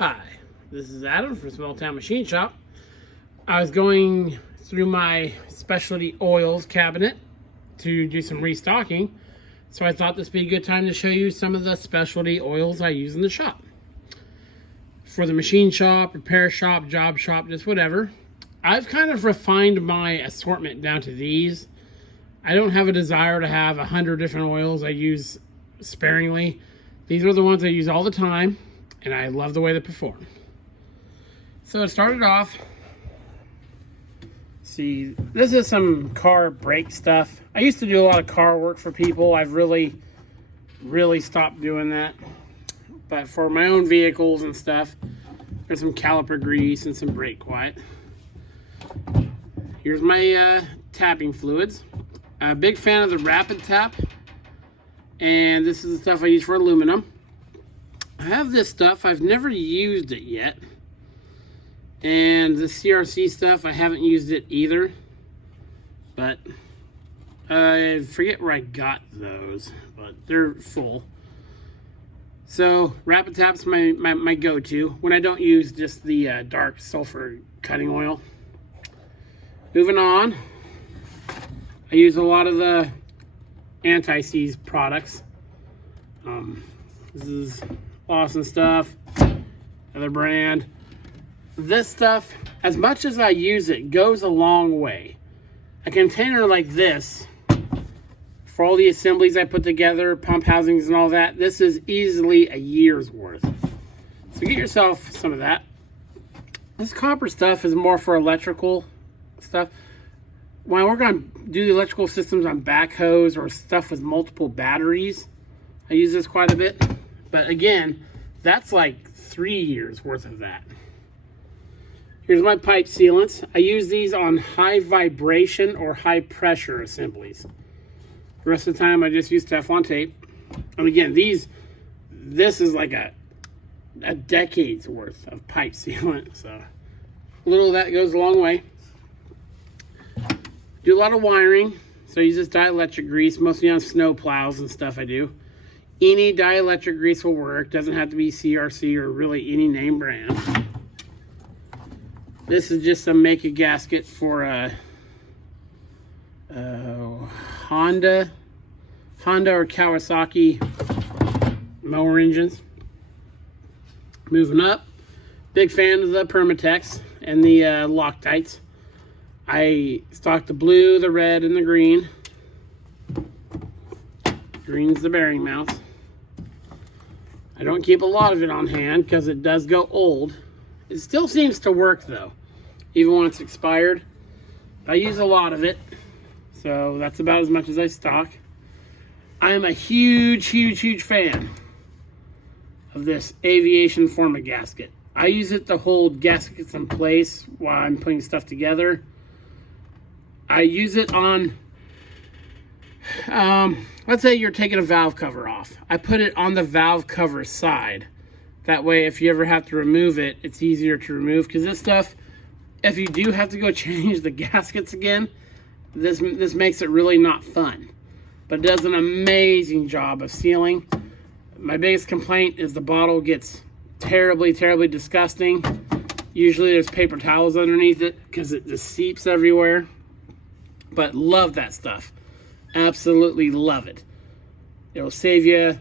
Hi, this is Adam from Small Town Machine Shop. I was going through my specialty oils cabinet to do some restocking, so I thought this would be a good time to show you some of the specialty oils I use in the shop. For the machine shop, repair shop, job shop, just whatever. I've kind of refined my assortment down to these. I don't have a desire to have 100 different oils. I use sparingly. These are the ones I use all the time, and I love the way they perform. So it started off, see, this is some car brake stuff. I used to do a lot of car work for people. I've really stopped doing that. But for my own vehicles and stuff, there's some caliper grease and some brake quiet. Here's my tapping fluids. I'm a big fan of the Rapid Tap, and this is the stuff I use for aluminum. I have this stuff, I've never used it yet. And the CRC stuff, I haven't used it either. But I forget where I got those, but they're full. So Rapid Tap's my go-to when I don't use just the dark sulfur cutting oil. Moving on, I use a lot of the anti-seize products. This is awesome stuff, another brand. This stuff, as much as I use it, goes a long way. A container like this, for all the assemblies I put together, pump housings and all that, this is easily a year's worth. So get yourself some of that. This copper stuff is more for electrical stuff. When we're going to do the electrical systems on backhoes or stuff with multiple batteries, I use this quite a bit. But again, that's like 3 years worth of that. Here's my pipe sealants. I use these on high vibration or high pressure assemblies. The rest of the time I just use Teflon tape. And again, this is like a decade's worth of pipe sealant. So a little of that goes a long way. Do a lot of wiring. So I use this dielectric grease, mostly on snow plows and stuff I do. Any dielectric grease will work. Doesn't have to be CRC or really any name brand. This is just a make a gasket for a Honda or Kawasaki mower engines. Moving up, big fan of the Permatex and the Loctites. I stock the blue, the red, and the green. Green's the bearing mounts. I don't keep a lot of it on hand because it does go old. It still seems to work though, even when it's expired. I use a lot of it, so that's about as much as I stock. I am a huge fan of this aviation forma gasket. I use it to hold gaskets in place while I'm putting stuff together. I use it on, let's say you're taking a valve cover off. I put it on the valve cover side. That way, if you ever have to remove it, it's easier to remove. Because this stuff, if you do have to go change the gaskets again, this makes it really not fun. But it does an amazing job of sealing. My biggest complaint is the bottle gets terribly disgusting. Usually there's paper towels underneath it because it just seeps everywhere. But love that stuff. Absolutely love it. It'll save you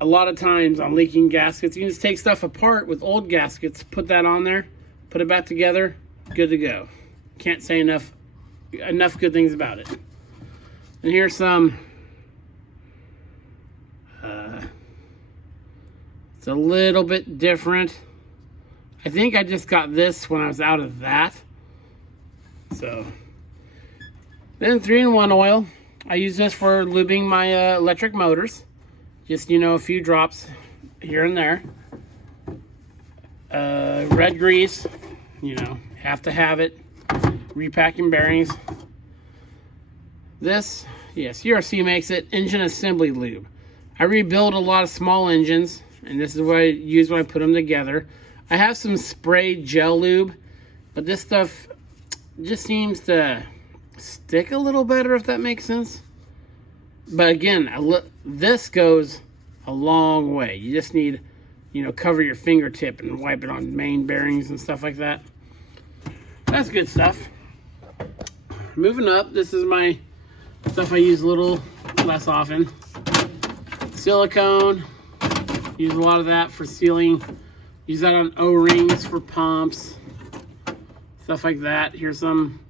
a lot of times on leaking gaskets. You can just take stuff apart with old gaskets, put that on there, put it back together, good to go. Can't say enough good things about it. And here's some, it's a little bit different. I think I just got this when I was out of that. So, then 3-in-1 oil. I use this for lubing my electric motors. Just, you know, a few drops here and there. Red grease, you know, have to have it. Repacking bearings. This, yeah, CRC makes it. Engine assembly lube. I rebuild a lot of small engines, and this is what I use when I put them together. I have some spray gel lube, but this stuff just seems to stick a little better, if that makes sense. But again, this goes a long way. You just need you know, cover your fingertip and wipe it on main bearings and stuff like that. That's good stuff. Moving up, this is my stuff I use a little less often. Silicone, use a lot of that for sealing. Use that on O-rings for pumps, stuff like that. Here's some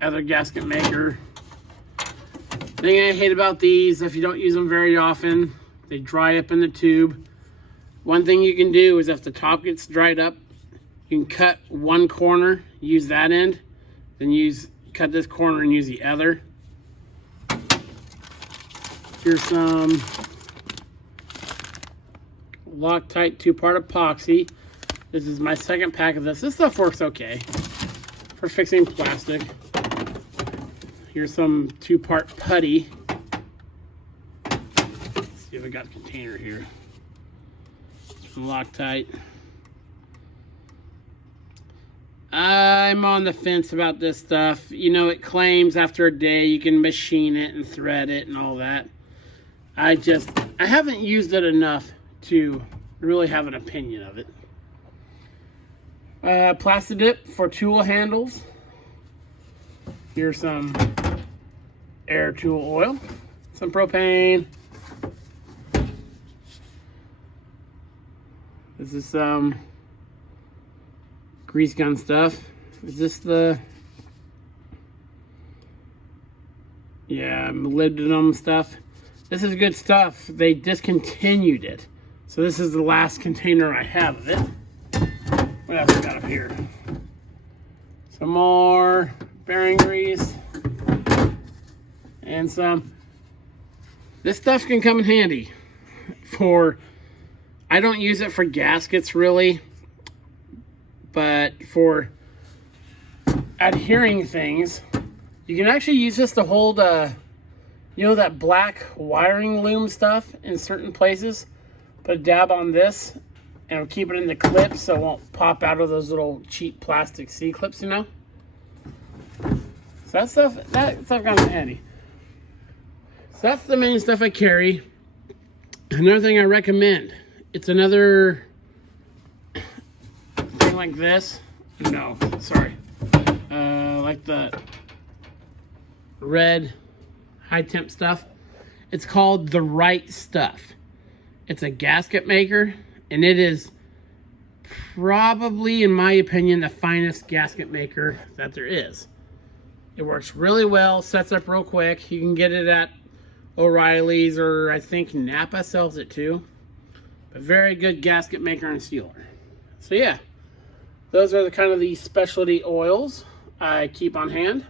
other gasket maker. Thing I hate about these, if you don't use them very often, they dry up in the tube. One thing you can do is if the top gets dried up, you can cut one corner, use that end, then cut this corner and use the other. Here's some Loctite 2-part epoxy. This is my second pack of this. This stuff works okay for fixing plastic. Here's some 2-part putty. Let's see if I got a container here. It's from Loctite. I'm on the fence about this stuff. You know, it claims after a day you can machine it and thread it and all that. I haven't used it enough to really have an opinion of it. Plasti dip for tool handles. Here's some air tool oil, some propane. This is some grease gun stuff. Is this the, yeah, molybdenum stuff? This is good stuff. They discontinued it. So this is the last container I have of it. What else we got up here? Some more bearing grease. And some. This stuff can come in handy for, I don't use it for gaskets really, but for adhering things, you can actually use this to hold, you know, that black wiring loom stuff in certain places. Put a dab on this and it'll keep it in the clip so it won't pop out of those little cheap plastic C-clips, you know? So that stuff comes in handy. So that's the main stuff I carry. Another thing I recommend, it's another thing like this. No, sorry. Like the red high temp stuff. It's called The Right Stuff. It's a gasket maker, and it is probably, in my opinion, the finest gasket maker that there is. It works really well, sets up real quick. You can get it at O'Reilly's, or I think Napa sells it too. A very good gasket maker and sealer. So yeah, those are the kind of the specialty oils I keep on hand,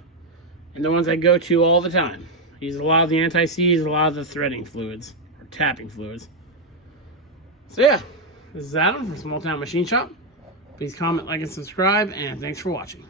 and the ones I go to all the time. I use a lot of the anti-seize, a lot of the threading fluids, or tapping fluids. So yeah, this is Adam from Small Town Machine Shop. Please comment, like, and subscribe, and thanks for watching.